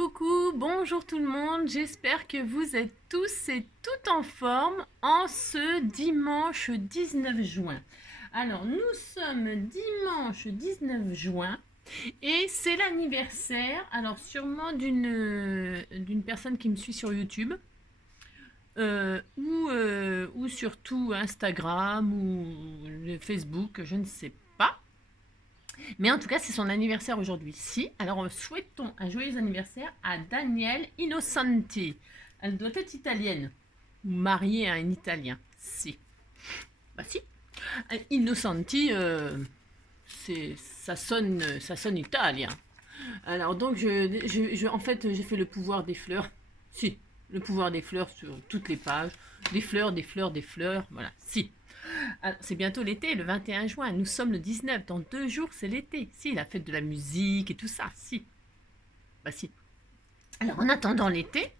Coucou, bonjour tout le monde, j'espère que vous êtes tous et toutes en forme en ce dimanche 19 juin. Alors nous sommes dimanche 19 juin et c'est l'anniversaire, alors sûrement d'une personne qui me suit sur YouTube ou surtout Instagram ou Facebook, je ne sais pas. Mais en tout cas, c'est son anniversaire aujourd'hui. Si, alors souhaitons un joyeux anniversaire à Danielle Innocenti. Elle doit être italienne ou mariée à un Italien. Si. Bah si. Innocenti, ça sonne italien. Alors donc, en fait, j'ai fait le pouvoir des fleurs. Si, le pouvoir des fleurs sur toutes les pages. Des fleurs, des fleurs, des fleurs. Voilà, si. Ah, c'est bientôt l'été, le 21 juin. Nous sommes le 19. Dans 2 jours, c'est l'été. Si, la fête de la musique et tout ça. Si. Bah si. Alors, en attendant l'été,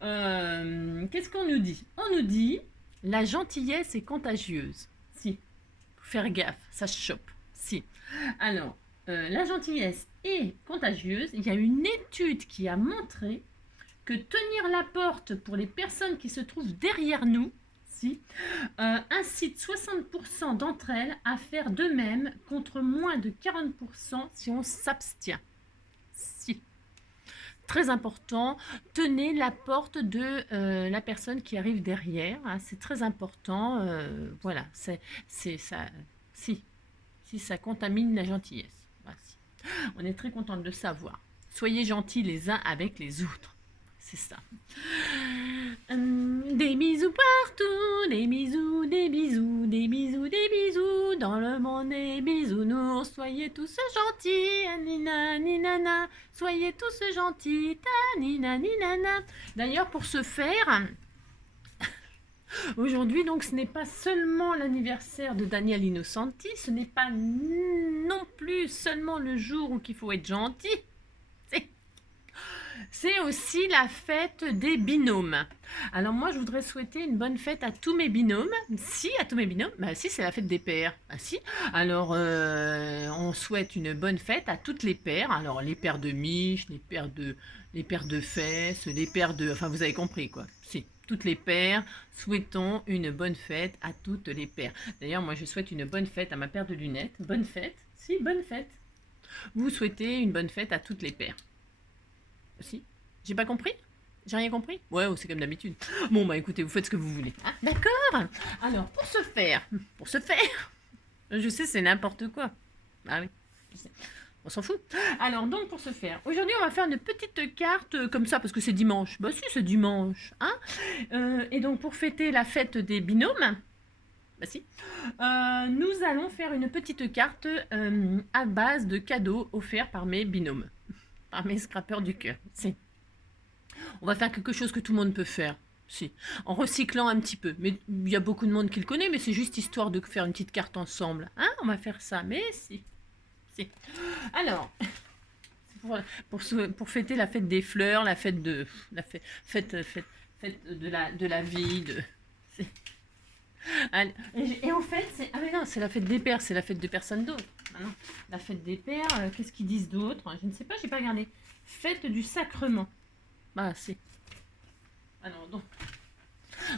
qu'est-ce qu'on nous dit? On nous dit la gentillesse est contagieuse. Si. Faut faire gaffe, ça se chope. Si. Alors, la gentillesse est contagieuse. Il y a une étude qui a montré que tenir la porte pour les personnes qui se trouvent derrière nous, incite 60% d'entre elles à faire de même contre moins de 40% si on s'abstient. Si. Très important, tenez la porte de la personne qui arrive derrière, hein, c'est très important, voilà, c'est ça, si ça contamine la gentillesse. Voilà, si. On est très content de le savoir. Soyez gentils les uns avec les autres, c'est ça. Des bisous partout, des bisous, des bisous, des bisous, des bisous, dans le monde des bisounours, soyez tous gentils, nina, ninana, soyez tous gentils, ta, nina, ninana. D'ailleurs, pour ce faire, aujourd'hui, donc, ce n'est pas seulement l'anniversaire de Danielle Innocenti, ce n'est pas non plus seulement le jour où il faut être gentil, c'est aussi la fête des binômes. Alors moi, je voudrais souhaiter une bonne fête à tous mes binômes. Si, à tous mes binômes. Bah si, c'est la fête des pères. Ah si. Alors, on souhaite une bonne fête à toutes les pères. Alors, les pères de miche, les pères de fesses, les pères de... Enfin, vous avez compris, quoi. Si, toutes les pères, souhaitons une bonne fête à toutes les pères. D'ailleurs, moi, je souhaite une bonne fête à ma paire de lunettes. Bonne fête. Si, bonne fête. Vous souhaitez une bonne fête à toutes les pères. Si. J'ai pas compris? J'ai rien compris? Ouais, c'est comme d'habitude. Bon, bah écoutez, vous faites ce que vous voulez. Ah, d'accord. Alors, pour ce faire, je sais, c'est n'importe quoi. Ah oui, on s'en fout. Alors, donc, pour ce faire, aujourd'hui, on va faire une petite carte comme ça, parce que c'est dimanche. Bah si, c'est dimanche. Et donc, pour fêter la fête des binômes, bah si, nous allons faire une petite carte à base de cadeaux offerts par mes binômes. Par mes scrappeurs du cœur. Si. On va faire quelque chose que tout le monde peut faire. Si. En recyclant un petit peu. Mais il y a beaucoup de monde qui le connaît, mais c'est juste histoire de faire une petite carte ensemble. On va faire ça. Mais si. Si. Alors, pour fêter la fête des fleurs, la fête de la vie. Et en fait, c'est la fête des pères, c'est la fête de personne d'autre. La fête des pères, qu'est-ce qu'ils disent d'autre? Je ne sais pas, j'ai pas regardé. Fête du sacrement. Bah, c'est. Alors, donc,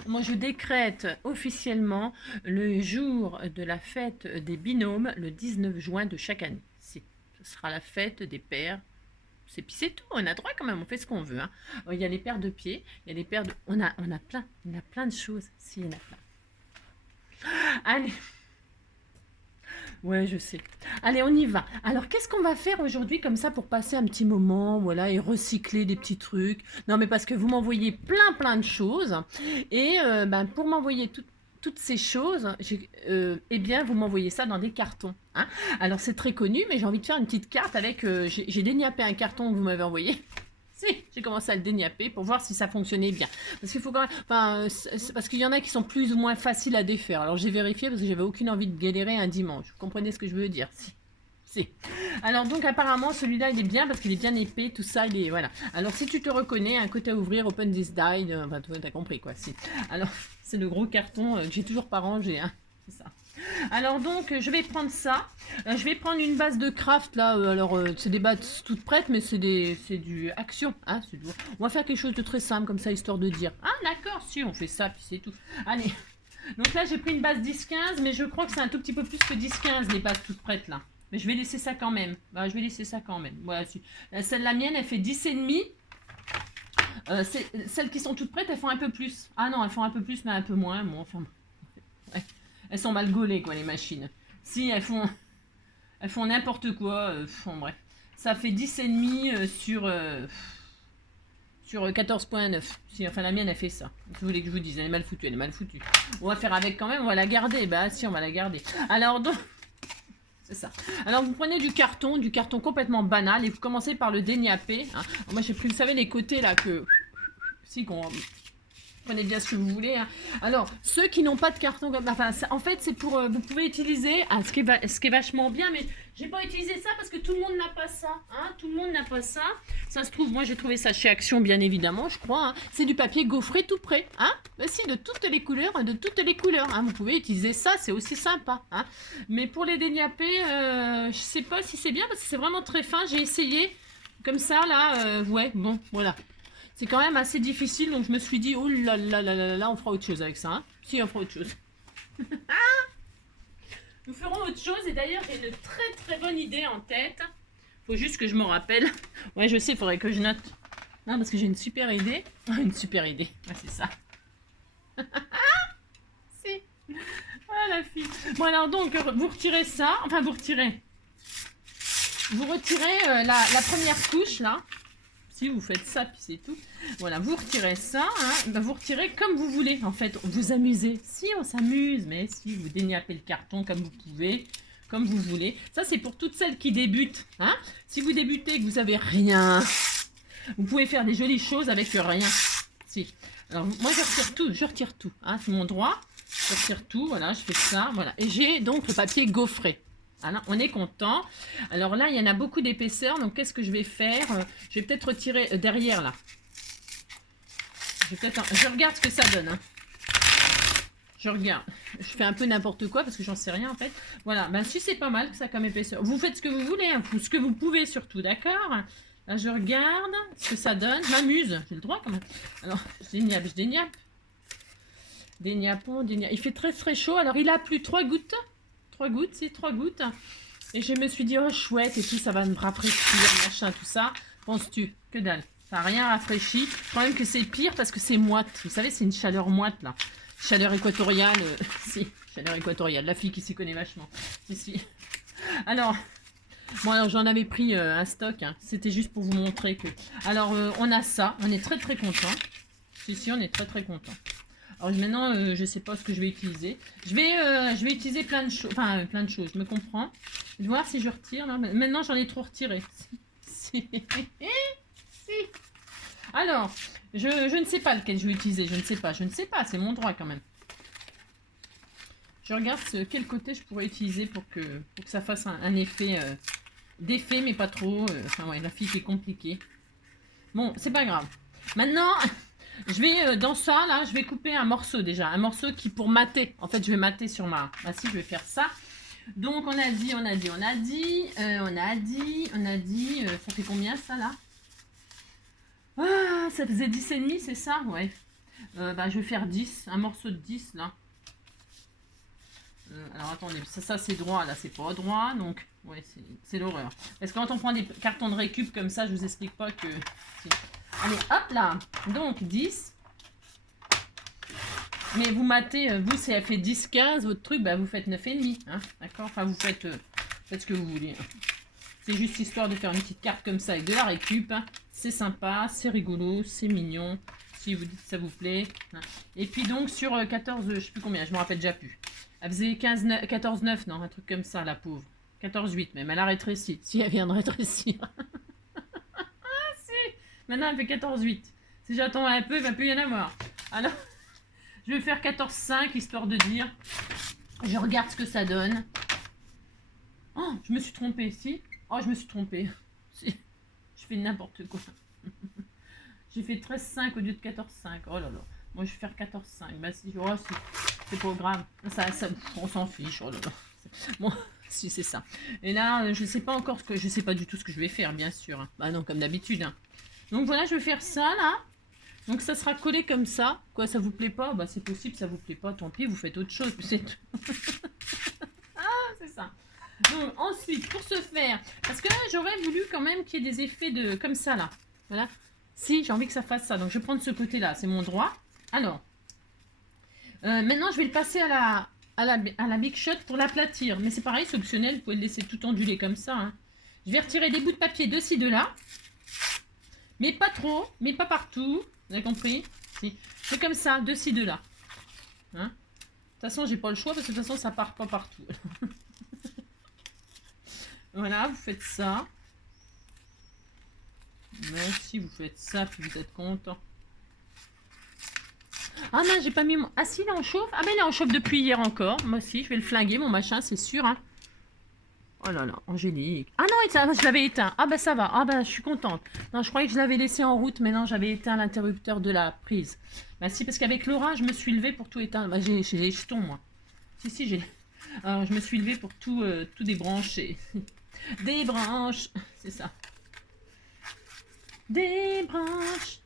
moi, je décrète officiellement le jour de la fête des binômes, le 19 juin de chaque année. Ce sera la fête des pères. Puis c'est tout, on a droit quand même, on fait ce qu'on veut. Il y a les paires de pieds, il y a les paires de... On a plein de choses. Si, il y en a plein. Allez. Ouais, je sais. Allez, on y va. Alors, qu'est-ce qu'on va faire aujourd'hui comme ça pour passer un petit moment, voilà, et recycler des petits trucs? Non, mais parce que vous m'envoyez plein de choses. Et pour m'envoyer toutes ces choses, eh bien, vous m'envoyez ça dans des cartons. Alors, c'est très connu, mais j'ai envie de faire une petite carte avec... j'ai déniapé un carton que vous m'avez envoyé. Si, j'ai commencé à le déniapper pour voir si ça fonctionnait bien. Parce qu'il faut quand même, parce qu'il y en a qui sont plus ou moins faciles à défaire. Alors j'ai vérifié parce que j'avais aucune envie de galérer un dimanche. Vous comprenez ce que je veux dire? Si. Alors donc apparemment celui-là il est bien parce qu'il est bien épais, tout ça il est voilà. Alors si tu te reconnais, un côté à ouvrir, open this die, t'as compris quoi. Si. Alors c'est le gros carton que j'ai toujours pas rangé. C'est ça. Alors donc, je vais prendre ça. Je vais prendre une base de craft là. C'est des bases toutes prêtes, mais c'est du action. Hein, on va faire quelque chose de très simple comme ça, histoire de dire. Ah d'accord, si on fait ça, puis c'est tout. Allez. Donc là, j'ai pris une base 10-15, mais je crois que c'est un tout petit peu plus que 10-15 les bases toutes prêtes là. Mais je vais laisser ça quand même. Bah, je vais laisser ça quand même. Voilà, celle la mienne, elle fait 10,5. Celles qui sont toutes prêtes, elles font un peu plus. Ah non, elles font un peu plus, mais un peu moins. Bon, enfin, ouais. Elles sont mal gaulées, quoi, les machines. Si, elles font n'importe quoi. Bon, bref. Ça fait 10,5 sur 14,9. Si, enfin, la mienne, elle fait ça. Si vous voulez que je vous dise, elle est mal foutue, elle est mal foutue. On va faire avec quand même, on va la garder. Bah, si, on va la garder. Alors, donc... C'est ça. Alors, vous prenez du carton complètement banal, et vous commencez par le déniapper. Hein. Moi, j'ai pris, vous savez, les côtés, là, que... Si, qu'on... Prenez bien ce que vous voulez. Hein. Alors, ceux qui n'ont pas de carton, enfin, en fait, c'est pour, vous pouvez utiliser, ce qui est vachement bien, mais j'ai pas utilisé ça parce que tout le monde n'a pas ça. Hein, tout le monde n'a pas ça. Ça se trouve, moi, j'ai trouvé ça chez Action, bien évidemment, je crois. Hein. C'est du papier gaufré tout prêt. Hein, mais si, de toutes les couleurs, Hein. Vous pouvez utiliser ça, c'est aussi sympa. Hein. Mais pour les déniapper, je sais pas si c'est bien parce que c'est vraiment très fin. J'ai essayé comme ça, là, ouais, bon, voilà. C'est quand même assez difficile, donc je me suis dit, oh là là là là là, on fera autre chose avec ça. Hein. Si, on fera autre chose. Nous ferons autre chose, et d'ailleurs, j'ai une très très bonne idée en tête. Faut juste que je m'en rappelle. Ouais, je sais, il faudrait que je note. Non, parce que j'ai une super idée. Une super idée, ouais, c'est ça. Si. Ah, la fille. Bon, alors donc, vous retirez ça. Enfin, vous retirez. Vous retirez la première couche, là. Si vous faites ça, puis c'est tout. Voilà, vous retirez ça, hein, ben vous retirez comme vous voulez, en fait. Vous amusez. Si, on s'amuse, mais si, vous déniapez le carton comme vous pouvez, comme vous voulez. Ça, c'est pour toutes celles qui débutent. Hein. Si vous débutez et que vous avez rien, vous pouvez faire des jolies choses avec rien. Si. Alors, moi, je retire tout. Hein, c'est mon droit. Je retire tout, voilà, je fais ça, voilà. Et j'ai donc le papier gaufré. Alors, on est content. Alors là, il y en a beaucoup d'épaisseur. Donc, qu'est-ce que je vais faire? Je vais peut-être retirer derrière, là. Je regarde ce que ça donne. Hein. Je regarde. Je fais un peu n'importe quoi parce que j'en sais rien, en fait. Voilà. Ben, si, c'est pas mal, ça, comme épaisseur. Vous faites ce que vous voulez, hein, ce que vous pouvez, surtout, d'accord? Là, je regarde ce que ça donne. Je m'amuse. J'ai le droit, quand même. Alors, je déniappe. Déniapons. Il fait très, très chaud. Alors, il a plu 3 gouttes. 3 gouttes, si, 3 gouttes. Et je me suis dit, oh chouette, et tout, ça va me rafraîchir, machin, tout ça. Penses-tu? Que dalle. Ça n'a rien rafraîchi. Je crois même que c'est pire parce que c'est moite. Vous savez, c'est une chaleur moite, là. Chaleur équatoriale. Si, chaleur équatoriale. La fille qui s'y connaît vachement. Si. Alors, bon, alors j'en avais pris un stock. Hein. C'était juste pour vous montrer que... Alors, on a ça. On est très, très content. Si, on est très, très content. Alors maintenant, je ne sais pas ce que je vais utiliser. Je vais utiliser plein de choses. Enfin, plein de choses, je me comprends. Je vais voir si je retire. Non, maintenant, j'en ai trop retiré. Si. Alors, je ne sais pas lequel je vais utiliser. Je ne sais pas. C'est mon droit quand même. Je regarde quel côté je pourrais utiliser pour que ça fasse un effet d'effet, mais pas trop. Enfin, ouais, la fille qui est compliquée. Bon, c'est pas grave. Maintenant... Je vais, dans ça, là, je vais couper un morceau déjà. Un morceau qui, pour mater. En fait, je vais mater sur ma... Ah si, je vais faire ça. Donc, on a dit... Ça fait combien, ça, là? Ah, ça faisait 10,5, c'est ça? Ouais. Bah, je vais faire 10. Un morceau de 10, là. Alors, attendez. Ça c'est droit, là, c'est pas droit. Donc, ouais, c'est l'horreur. Parce que quand on prend des cartons de récup comme ça, je vous explique pas que... Allez, hop là. Donc, 10. Mais vous matez, vous, si elle fait 10, 15, votre truc, bah, vous faites 9,5. Hein, d'accord? Enfin, vous faites ce que vous voulez. Hein. C'est juste histoire de faire une petite carte comme ça avec de la récup. Hein. C'est sympa, c'est rigolo, c'est mignon. Si vous dites que ça vous plaît. Hein. Et puis donc, sur 14, je sais plus combien, je me rappelle déjà plus. Elle faisait 14, 9, non? Un truc comme ça, la pauvre. 14, 8 même. Elle a rétréci. Si, elle vient de rétrécir. Maintenant, elle fait 14,8. Si j'attends un peu, il va plus y en avoir. Alors, je vais faire 14,5, histoire de dire. Je regarde ce que ça donne. Oh, je me suis trompée, si. Oh, je me suis trompée. Si. Je fais n'importe quoi. J'ai fait 13,5 au lieu de 14,5. Oh là là. Moi, je vais faire 14,5. Bah, si. Oh, si. c'est pas grave. Ça, on s'en fiche. Oh là là. Bon, si c'est ça. Et là, je sais pas encore je sais pas du tout ce que je vais faire, bien sûr. Hein. Bah non, comme d'habitude. Hein. Donc voilà, je vais faire ça là. Donc ça sera collé comme ça. Quoi, ça vous plaît pas? Bah c'est possible, ça vous plaît pas. Tant pis, vous faites autre chose. C'est tout. Ah, c'est ça. Donc ensuite, pour ce faire, parce que là, j'aurais voulu quand même qu'il y ait des effets de comme ça là. Voilà. Si, j'ai envie que ça fasse ça. Donc je vais prendre ce côté-là, c'est mon droit. Alors, maintenant je vais le passer à la Big Shot pour l'aplatir. Mais c'est pareil, c'est optionnel, vous pouvez le laisser tout ondulé comme ça. Hein. Je vais retirer des bouts de papier de ci, de là. Mais pas trop, mais pas partout. Vous avez compris? Si. C'est comme ça, de ci, de là. Hein? De toute façon, j'ai pas le choix parce que de toute façon, ça part pas partout. Voilà, vous faites ça. Merci, vous faites ça, puis vous êtes content. Ah non, j'ai pas mis mon... Ah si, là on chauffe. Ah ben là on chauffe depuis hier encore. Moi aussi, je vais le flinguer, mon machin, c'est sûr. Hein. Oh là là, Angélique. Ah non, je l'avais éteint. Ah ben ça va. Ah ben je suis contente. Non, je croyais que je l'avais laissé en route, mais non, j'avais éteint l'interrupteur de la prise. Bah si, parce qu'avec Laura, je me suis levée pour tout éteindre. Bah, j'ai les jetons, moi. Si, j'ai... Alors, je me suis levée pour tout débrancher. Débranche. C'est ça. Débranche.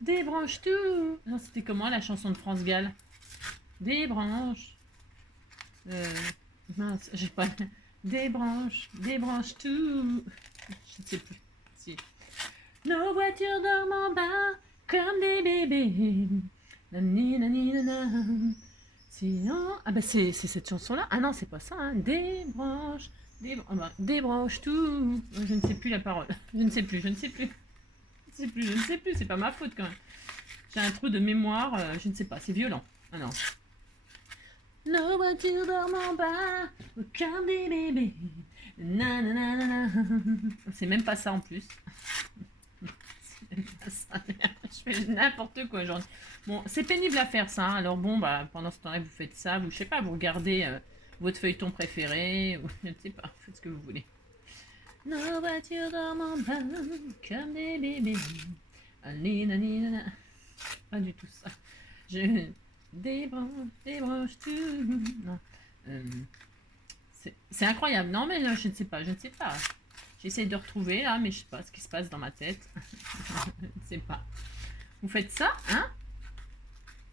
Débranche tout. Non, c'était comment la chanson de France Gall? Débranche. Mince, j'ai pas... Débranche, débranche tout. Je ne sais plus. Si. Nos voitures dorment en bas comme des bébés. Nani, nani, nana. Sinon... Ah bah c'est cette chanson-là. Ah non, c'est pas ça. Hein. Débranche, débranche tout. Je ne sais plus la parole. Je ne sais plus. Je ne sais plus, c'est pas ma faute quand même. J'ai un trou de mémoire, je ne sais pas, c'est violent. Ah non. Nos voitures dorment en bas, comme des bébés. Nanana. C'est même pas ça en plus. C'est même pas ça. Je fais n'importe quoi aujourd'hui. Bon, c'est pénible à faire ça. Hein. Alors bon, bah pendant ce temps-là, vous faites ça. Vous, je sais pas, vous regardez votre feuilleton préféré. Ou, je ne sais pas, faites ce que vous voulez. Nos voitures dorment en bas, comme des bébés. Allez, nanana. Pas du tout ça. Je débranche tout. Non. C'est incroyable. Non, mais je ne sais pas. J'essaie de retrouver là, mais je ne sais pas ce qui se passe dans ma tête. Je ne sais pas. Vous faites ça, hein?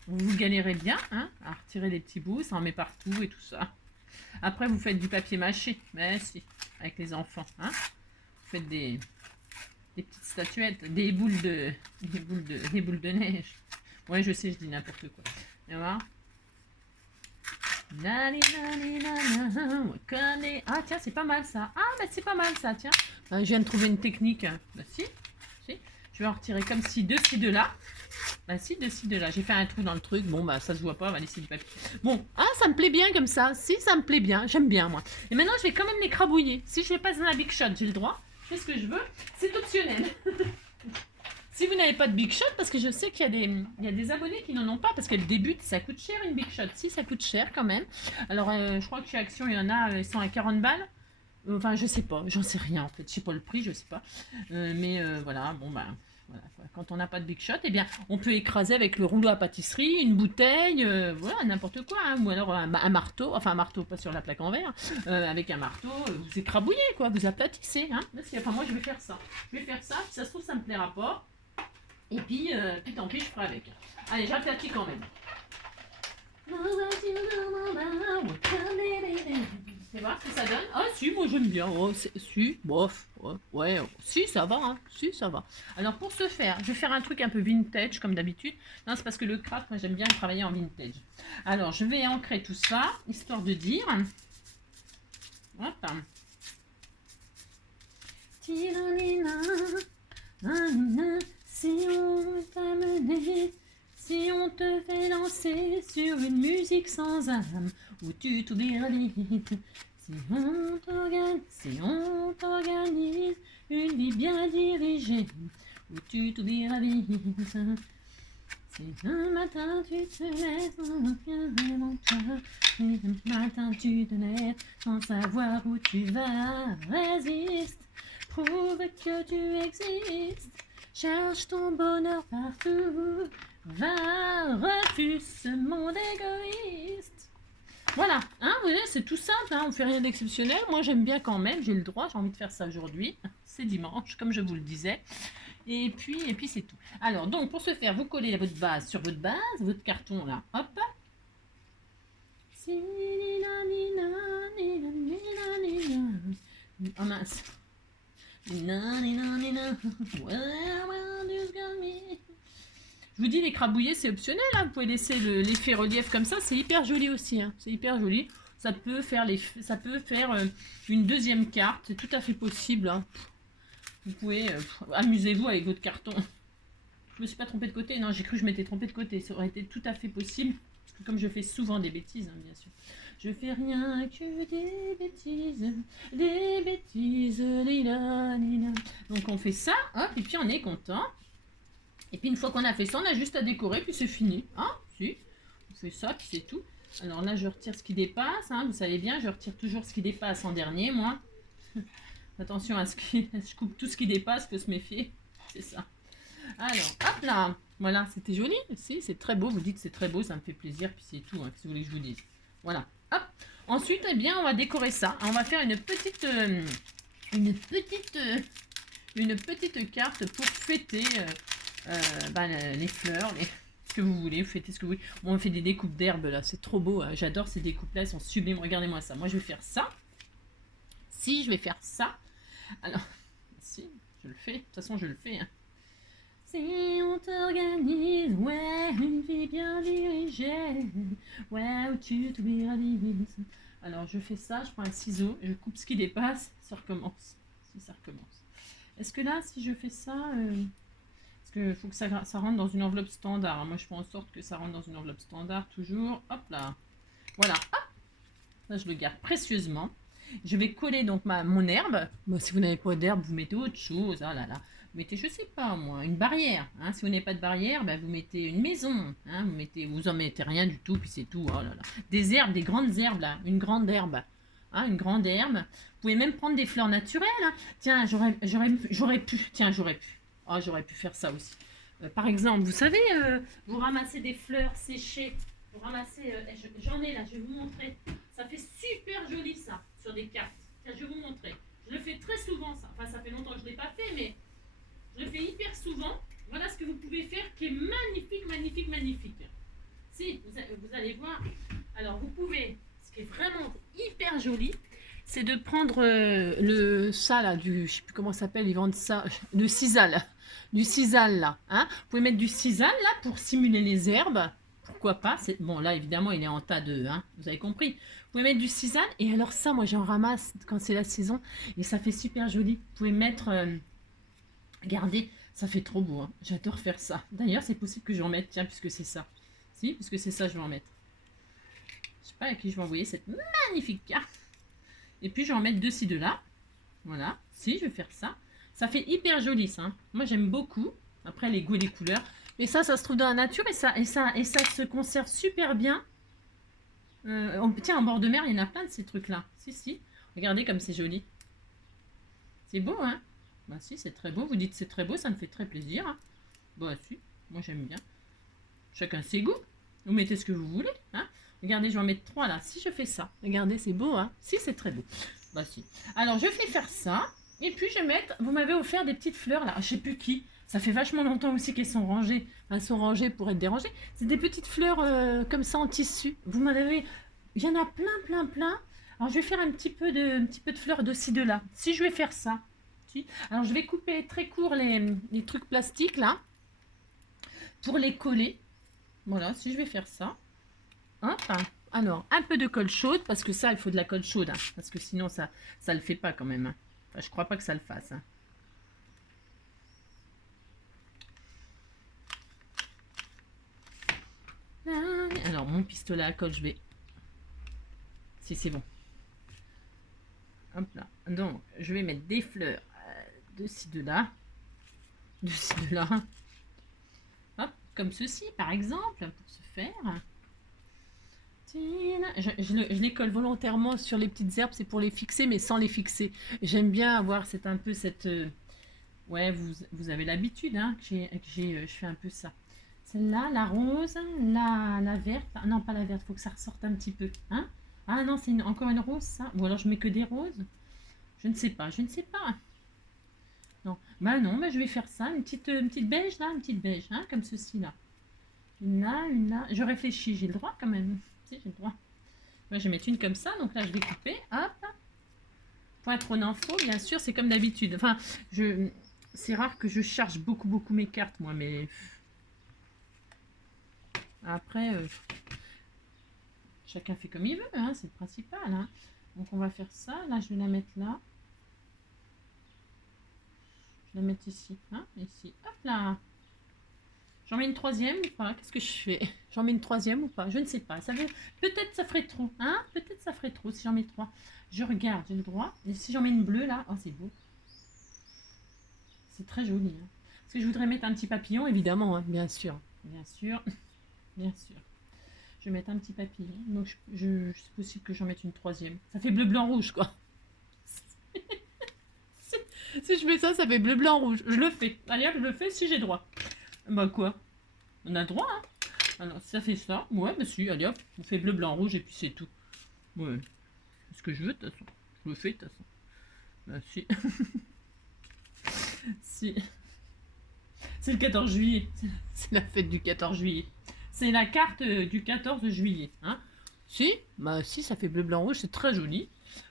Vous galérez bien, hein? À retirer les petits bouts, ça en met partout et tout ça. Après, vous faites du papier mâché. Mais si, avec les enfants, hein? Vous faites des petites statuettes, des boules de neige. Ouais, je sais, je dis n'importe quoi. Et voilà. Ah tiens, c'est pas mal ça. Ah bah c'est pas mal ça, tiens. Je viens de trouver une technique. Bah si. Je vais en retirer comme ci, de ci, de là. Bah si, de ci, de là. J'ai fait un trou dans le truc. Bon bah ça se voit pas, on va laisser du papier. Bon, ah ça me plaît bien comme ça. Si, ça me plaît bien. J'aime bien moi. Et maintenant je vais quand même l'écrabouiller. Si je vais pas dans la Big Shot, j'ai le droit. Je fais ce que je veux. C'est optionnel. Si vous n'avez pas de Big Shot, parce que je sais qu'il y a des abonnés qui n'en ont pas, parce qu'elle débute, ça coûte cher une Big Shot. Si, ça coûte cher quand même. Alors, je crois que chez Action, il y en a, ils sont à 40 balles. Enfin, je sais pas, j'en sais rien en fait. Je sais pas le prix, je sais pas. Mais voilà, bon, bah, voilà, quoi. Quand on n'a pas de Big Shot, eh bien, on peut écraser avec le rouleau à pâtisserie, une bouteille, voilà, n'importe quoi. Hein, ou alors un marteau, enfin un marteau, pas sur la plaque en verre. Avec un marteau, vous écrabouillez, quoi, vous aplatissez. Hein. Enfin, moi, je vais faire ça. Je vais faire ça, si ça se trouve, ça me plaira pas. Et puis tant pis, je ferai avec. Allez, j'aplatis quand même. C'est voir ce que ça donne. Ah si, moi j'aime bien. Oh, si, bof. Ouais, si, ça va. Hein. Si, ça va. Alors pour ce faire, je vais faire un truc un peu vintage comme d'habitude. Non, c'est parce que le craft, moi j'aime bien travailler en vintage. Alors je vais ancrer tout ça, histoire de dire. Hop. Si on t'a mené, si on te fait danser sur une musique sans âme, où tu t'oublieras vite, si on t'organise une vie bien dirigée, où tu t'oublieras vite, si un matin tu te lèves dans toi, si un matin tu te lèves sans savoir où tu vas, résiste, prouve que tu existes. Cherche ton bonheur partout, Va, refuse ce monde égoïste. Voilà, hein, vous voyez, c'est tout simple, hein, on fait rien d'exceptionnel. Moi, j'aime bien quand même, j'ai le droit, j'ai envie de faire ça aujourd'hui. C'est dimanche, comme je vous le disais. Et puis c'est tout. Alors, donc, pour ce faire, vous collez votre base sur votre base, votre carton là, hop. Oh mince. Je vous dis, les crabouillés, c'est optionnel. Hein. Vous pouvez laisser l'effet relief comme ça. C'est hyper joli aussi. Hein. C'est hyper joli. Ça peut faire, une deuxième carte. C'est tout à fait possible. Hein. Vous pouvez amusez-vous avec votre carton. Je me suis pas trompée de côté. Non, j'ai cru que je m'étais trompée de côté. Ça aurait été tout à fait possible. Parce que comme je fais souvent des bêtises, hein, bien sûr. Je fais rien que des bêtises. Des bêtises. Lila, lila. Donc on fait ça. Hop, et puis on est content. Et puis une fois qu'on a fait ça, on a juste à décorer, puis c'est fini. Hein, si. On fait ça, puis c'est tout. Alors là, je retire ce qui dépasse. Hein, vous savez bien, je retire toujours ce qui dépasse en dernier, moi. Attention à ce qui... Je coupe tout ce qui dépasse, faut se méfier. C'est ça. Alors, hop là. Voilà, c'était joli. Si, c'est très beau. Vous dites que c'est très beau, ça me fait plaisir, puis c'est tout. Hein, que vous voulez que je vous dise. Voilà. Hop. Ensuite, eh bien, on va décorer ça. On va faire une petite carte pour fêter les fleurs, ce que vous voulez, fêtez ce que vous voulez. Bon, on fait des découpes d'herbes là, c'est trop beau. Hein. J'adore ces découpes-là, elles sont sublimes. Regardez-moi ça. Moi, je vais faire ça. Si, je vais faire ça. Alors, si, je le fais. De toute façon, je le fais. Hein. Si on t'organise, ouais, une vie bien dirigée, ouais, où tu te réalises. Alors, je fais ça, je prends un ciseau, je coupe ce qui dépasse, ça recommence. Si, ça recommence. Est-ce que là, si je fais ça, parce qu'il faut que ça rentre dans une enveloppe standard. Moi, je fais en sorte que ça rentre dans une enveloppe standard, toujours. Hop là. Voilà, hop. Là, je le garde précieusement. Je vais coller donc mon herbe. Bon, si vous n'avez pas d'herbe, vous mettez autre chose. Ah là là. Vous mettez, je sais pas moi, une barrière. Hein. Si vous n'avez pas de barrière, ben, vous mettez une maison. Hein. Vous en mettez rien du tout, puis c'est tout. Oh là là. Des herbes, des grandes herbes là. Une grande herbe. Hein, une grande herbe. Vous pouvez même prendre des fleurs naturelles. Hein. Tiens, j'aurais pu. Tiens, j'aurais pu. Oh, j'aurais pu faire ça aussi. Par exemple, vous savez, vous ramassez des fleurs séchées. Vous ramassez, j'en ai là, je vais vous montrer. Ça fait super joli ça, sur des cartes. Tiens, je vais vous montrer. Je le fais très souvent ça. Enfin, ça fait longtemps que je ne l'ai pas fait, mais je le fais hyper souvent. Voilà ce que vous pouvez faire qui est magnifique, magnifique, magnifique. Si, vous allez voir. Alors, vous pouvez, ce qui est vraiment hyper joli, c'est de prendre ça là, je sais plus comment ça s'appelle, ils vendent ça, le sisal. Du sisal là. Hein. Vous pouvez mettre du sisal là pour simuler les herbes. Pourquoi pas? Bon, là, évidemment, il est en tas de... Hein, vous avez compris. Vous pouvez mettre du sisal. Et alors ça, moi, j'en ramasse quand c'est la saison. Et ça fait super joli. Vous pouvez mettre... regardez, ça fait trop beau. Hein. J'adore faire ça. D'ailleurs, c'est possible que j'en mette. Tiens, puisque c'est ça. Si, puisque c'est ça, je vais en mettre. Je sais pas à qui je vais envoyer cette magnifique carte. Et puis, je vais en mettre de-ci, de-là. Voilà. Si, je vais faire ça. Ça fait hyper joli, ça. Hein. Moi, j'aime beaucoup. Après, les goûts et les couleurs. Mais ça se trouve dans la nature et ça se conserve super bien. Tiens, en bord de mer, il y en a plein de ces trucs-là. Si, si. Regardez comme c'est joli. C'est beau, hein? Bah si, c'est très beau. Vous dites c'est très beau, ça me fait très plaisir. Hein. Bah si, moi j'aime bien. Chacun ses goûts. Vous mettez ce que vous voulez. Hein. Regardez, je vais en mettre 3 là. Si je fais ça. Regardez, c'est beau, hein? Si, c'est très beau. Bah si. Alors, je fais faire ça. Et puis, je vais mettre... Vous m'avez offert des petites fleurs là. Je sais plus qui. Ça fait vachement longtemps aussi qu'elles sont rangées. Elles sont rangées pour être dérangées. C'est des petites fleurs comme ça en tissu. Vous m'avez... Il y en a plein, plein, plein. Alors, je vais faire un petit peu de fleurs de-ci, de là. Si je vais faire ça. Si. Alors, je vais couper très court les trucs plastiques là. Pour les coller. Voilà, si je vais faire ça. Hop. Alors, un peu de colle chaude. Parce que ça, il faut de la colle chaude. Hein, parce que sinon, ça le fait pas quand même. Hein. Enfin, je crois pas que ça le fasse. Hein. Alors, mon pistolet à colle, je vais... Si, c'est bon. Hop là. Donc, je vais mettre des fleurs de-ci, de là. De-ci, de là. Hop, comme ceci, par exemple, pour se faire. Je les colle volontairement sur les petites herbes, c'est pour les fixer, mais sans les fixer. J'aime bien avoir un peu cette... Ouais, vous avez l'habitude, hein, je fais un peu ça. Celle-là, la rose, la verte. Ah non, pas la verte, faut que ça ressorte un petit peu. Hein? Ah non, c'est encore une rose, ça. Ou alors je mets que des roses. Je ne sais pas, je ne sais pas. Non, bah non, bah je vais faire ça. Une petite beige là, une petite beige, hein, comme ceci là. Une là, une là. Je réfléchis, j'ai le droit quand même. Si, j'ai le droit. Moi, je vais mettre une comme ça, donc là, je vais couper. Hop. Pour être en info, bien sûr, c'est comme d'habitude. Enfin, c'est rare que je charge beaucoup mes cartes, moi, mais après, chacun fait comme il veut, hein, c'est le principal. Hein. Donc, on va faire ça. Là, je vais la mettre là. Je vais la mettre ici, hein, ici. Hop là. J'en mets une troisième ou pas? Qu'est-ce que je fais? J'en mets une troisième ou pas? Je ne sais pas. Peut-être ça ferait trop, hein? Peut-être ça ferait trop si j'en mets trois. Je regarde, j'ai le droit. Et si j'en mets une bleue là, oh c'est beau. C'est très joli. Hein. Parce que je voudrais mettre un petit papillon, évidemment, hein, bien sûr. Bien sûr. Bien sûr. Je vais mettre un petit papillon. Donc c'est possible que j'en mette une troisième. Ça fait bleu, blanc, rouge, quoi. Si je fais ça, ça fait bleu, blanc, rouge. Je le fais. Allez hop, je le fais si j'ai droit. Bah quoi? On a droit, hein. Alors, ça fait ça. Ouais, bah si, allez hop, on fait bleu, blanc, rouge et puis c'est tout. Ouais. C'est ce que je veux, de toute façon. Je le fais, de toute façon. Bah si. Si. C'est le 14 juillet. C'est la fête du 14 juillet. C'est la carte du 14 juillet. Hein? Si? Bah si, ça fait bleu, blanc, rouge, c'est très joli.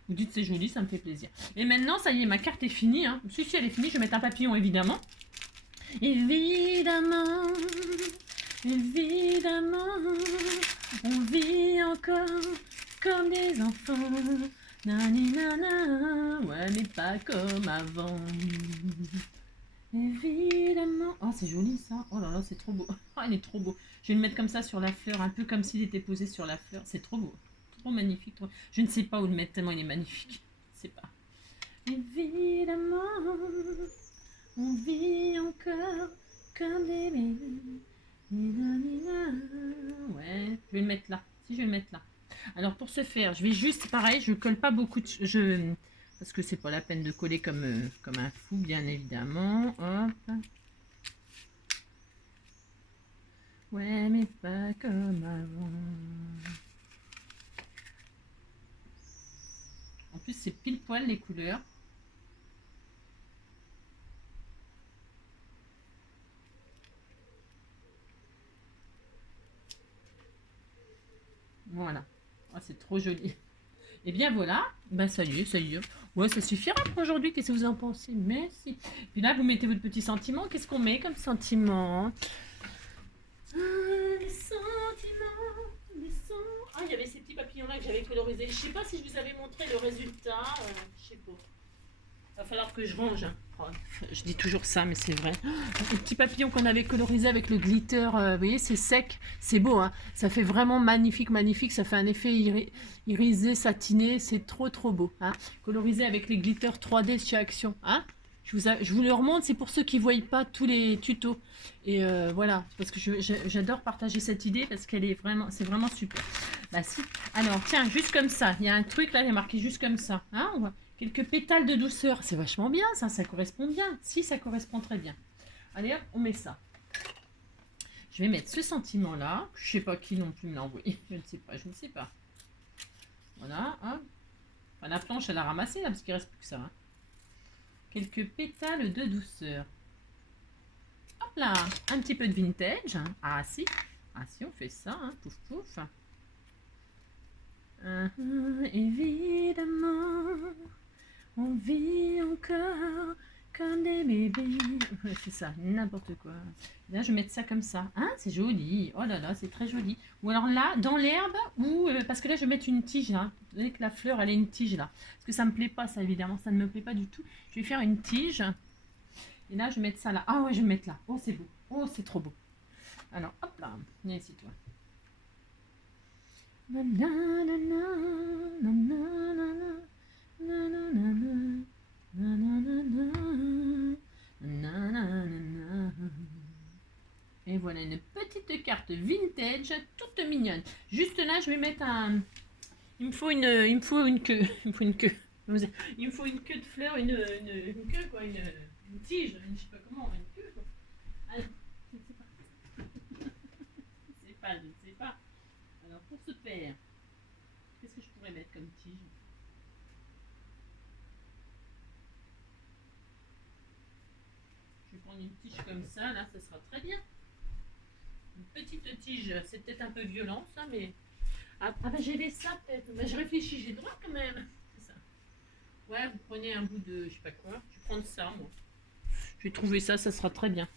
Vous dites c'est joli, ça me fait plaisir. Et maintenant, ça y est, ma carte est finie. Hein. Si, elle est finie, je vais mettre un papillon, évidemment. Évidemment, évidemment, on vit encore comme des enfants. Nani nana, ouais, mais pas comme avant. Évidemment. Oh, c'est joli ça. Oh là là, c'est trop beau. Oh, il est trop beau. Je vais le mettre comme ça sur la fleur, un peu comme s'il était posé sur la fleur. C'est trop beau. Trop magnifique. Trop... Je ne sais pas où le mettre tellement il est magnifique. Je sais pas. Évidemment, on vit encore comme des bébés. Ouais, je vais le mettre là. Si, je vais le mettre là. Alors, pour ce faire, je vais juste, pareil, je colle pas beaucoup de... parce que c'est pas la peine de coller comme un fou, bien évidemment. Hop. Ouais, mais pas comme avant. En plus, c'est pile poil les couleurs. Voilà. Oh, c'est trop joli. Et bien voilà, ben ça y est, ça y est. Ouais, ça suffira pour aujourd'hui. Qu'est-ce que vous en pensez? Merci. Puis là, vous mettez votre petit sentiment. Qu'est-ce qu'on met comme sentiment? Les sentiments, les sons. Ah, il y avait ces petits papillons-là que j'avais colorisés. Je sais pas si je vous avais montré le résultat. Je sais pas. Va falloir que je range. Hein. Oh, je dis toujours ça, mais c'est vrai. Les petits papillons qu'on avait colorisés avec le glitter, vous voyez, c'est sec, c'est beau. Hein. Ça fait vraiment magnifique, magnifique. Ça fait un effet irisé, satiné. C'est trop, trop beau. Hein. Colorisé avec les glitters 3D chez Action. Hein. Je vous le remonte, c'est pour ceux qui ne voient pas tous les tutos. Et voilà, parce que j'adore partager cette idée parce qu'elle est vraiment, c'est vraiment super. Bah si. Alors, tiens, juste comme ça. Il y a un truc là, il est marqué juste comme ça. Hein, on voit. Quelques pétales de douceur, c'est vachement bien, ça correspond bien. Si, ça correspond très bien. Allez hop, on met ça. Je vais mettre ce sentiment-là. Je sais pas qui non plus me l'a envoyé. Je ne sais pas, je ne sais pas. Voilà, hop. Enfin, la planche, elle a ramassé là, parce qu'il reste plus que ça. Hein. Quelques pétales de douceur. Hop là, un petit peu de vintage. Hein. Ah si, on fait ça, hein. Pouf pouf. Évidemment. On vit encore comme des bébés. Ouais, c'est ça, n'importe quoi. Là, je vais mettre ça comme ça. Hein, c'est joli. Oh là là, c'est très joli. Ou alors là, dans l'herbe, ou parce que là, je vais mettre une tige là. Vous voyez que la fleur, elle est une tige là. Parce que ça me plaît pas, ça évidemment, ça ne me plaît pas du tout. Je vais faire une tige. Et là, je vais mettre ça là. Ah ouais, je vais mettre là. Oh, c'est beau. Oh, c'est trop beau. Alors, hop là. Viens ici, toi. Et voilà une petite carte vintage toute mignonne. Juste là, je vais mettre un. Il me faut une queue. Il me faut une queue. Il me faut une queue de fleurs, une queue quoi, une tige. Je sais pas comment, une queue quoi. Allez, je sais pas. pour ce père, qu'est-ce que je pourrais mettre comme tige? Je vais prendre une tige comme ça, là, ça sera très bien. Une petite tige, c'est peut-être un peu violent ça, mais... Ah, ah bah j'avais ça peut-être, bah, je réfléchis, j'ai le droit quand même. C'est ça. Ouais, vous prenez un bout de, je sais pas quoi, je vais prendre ça moi. Je vais trouver ça, ça sera très bien.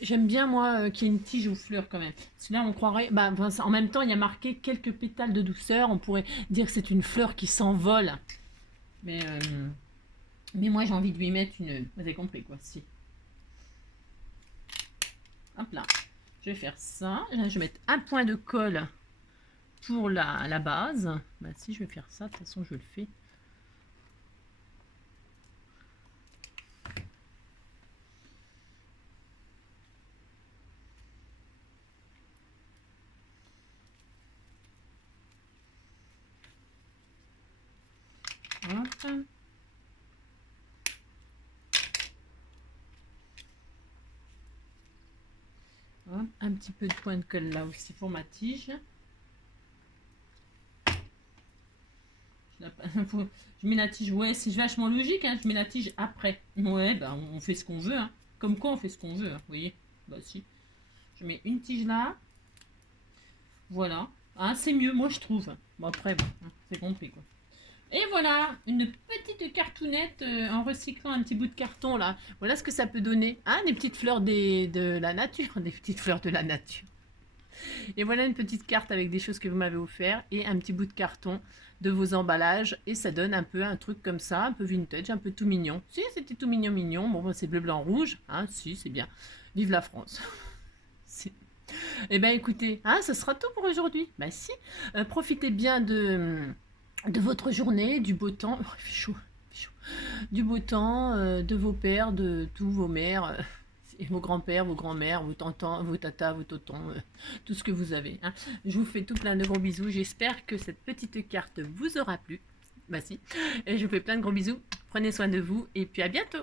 J'aime bien moi qu'il y ait une tige aux fleurs quand même. Parce que là on croirait, bah, en même temps il y a marqué quelques pétales de douceur, on pourrait dire que c'est une fleur qui s'envole. Mais, euh, mais moi j'ai envie de lui mettre une, vous avez compris quoi, si. Hop là, je vais faire ça. Là, je vais mettre un point de colle pour la base. Bah si, je vais faire ça, de toute façon je le fais. Hop. Hop. Un petit peu de point de colle là aussi pour ma tige. Je mets la tige, ouais, c'est vachement logique, hein, je mets la tige après. Ouais, bah on fait ce qu'on veut, hein. Comme quoi on fait ce qu'on veut, hein, vous voyez. Bah si. Je mets une tige là. Voilà. Ah, c'est mieux, moi je trouve. Bon après, bon, hein, c'est compris quoi. Et voilà, une petite cartounette en recyclant un petit bout de carton là. Voilà ce que ça peut donner. Hein, des petites fleurs de la nature. Des petites fleurs de la nature. Et voilà une petite carte avec des choses que vous m'avez offert et un petit bout de carton de vos emballages. Et ça donne un peu un truc comme ça, un peu vintage, un peu tout mignon. Si, c'était tout mignon, mignon. Bon, c'est bleu, blanc, rouge. Hein, si, c'est bien. Vive la France. Si. Eh bien, écoutez, hein, ce sera tout pour aujourd'hui. Bah si, profitez bien de votre journée, du beau temps. Oh, il fait chaud, il fait chaud. Du beau temps, de vos pères, de tous vos mères. Et vos grands-pères, vos grands-mères, vos tantans, vos tatas, vos totons, tout ce que vous avez. Hein. Je vous fais tout plein de gros bisous. J'espère que cette petite carte vous aura plu. Bah si. Et je vous fais plein de gros bisous. Prenez soin de vous et puis à bientôt.